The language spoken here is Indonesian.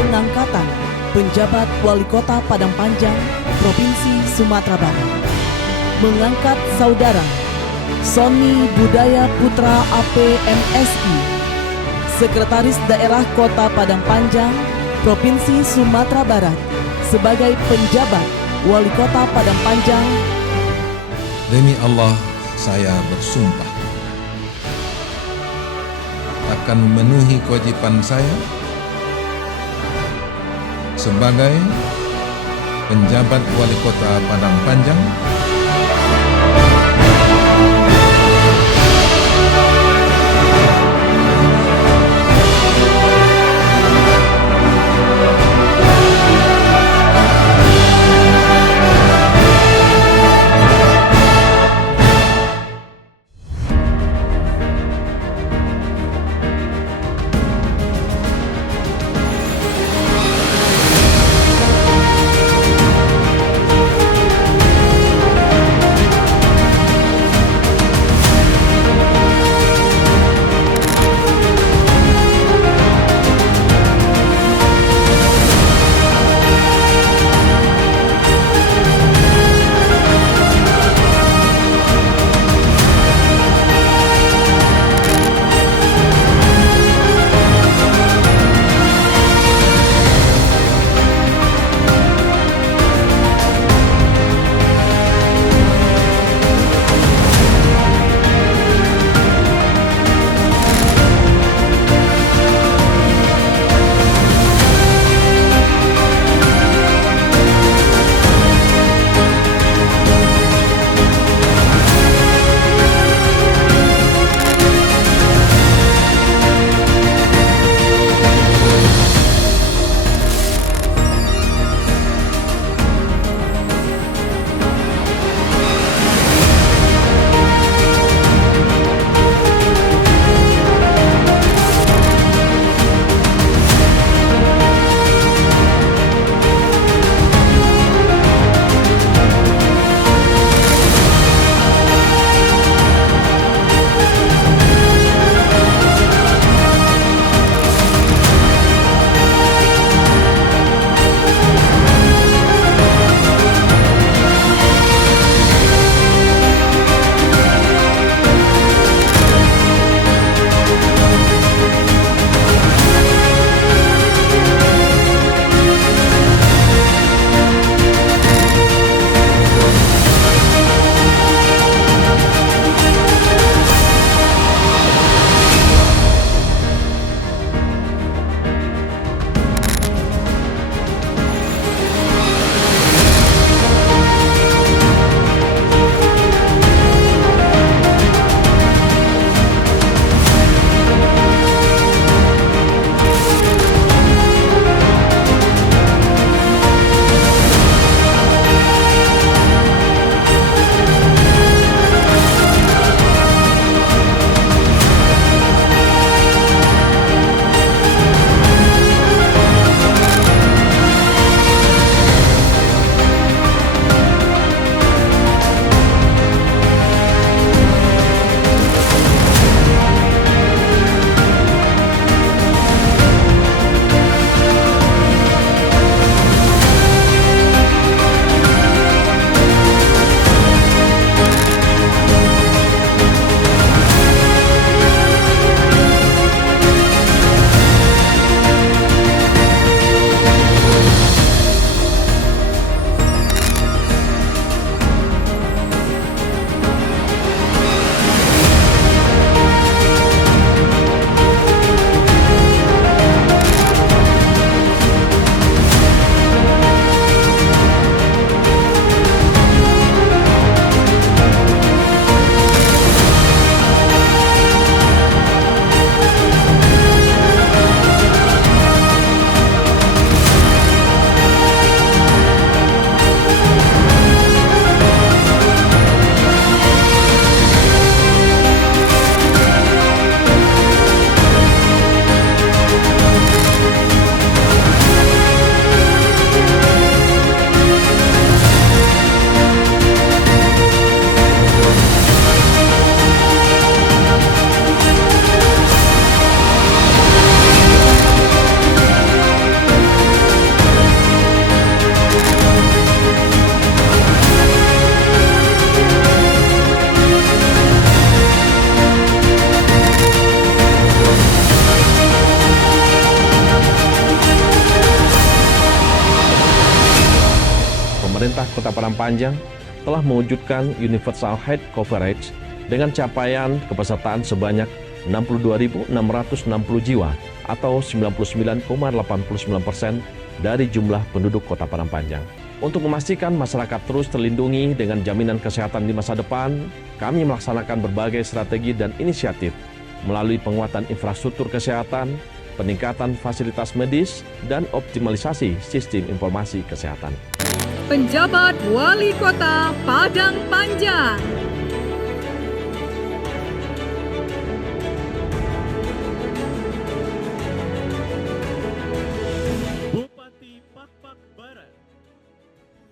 pengangkatan penjabat Wali Kota Padang Panjang, Provinsi Sumatera Barat. Mengangkat Saudara Sony Budaya Putra APMSI, Sekretaris Daerah Kota Padang Panjang, Provinsi Sumatera Barat, sebagai penjabat Wali Kota Padang Panjang. Demi Allah, saya bersumpah akan memenuhi kewajiban saya sebagai penjabat Wali Kota Padang Panjang pemerintah Kota Padang Panjang telah mewujudkan universal health coverage dengan capaian kepesertaan sebanyak 62.660 jiwa atau 99,89% dari jumlah penduduk Kota Padang Panjang. Untuk memastikan masyarakat terus terlindungi dengan jaminan kesehatan di masa depan, kami melaksanakan berbagai strategi dan inisiatif melalui penguatan infrastruktur kesehatan, peningkatan fasilitas medis, dan optimalisasi sistem informasi kesehatan. Penjabat Wali Kota Padang Panjang.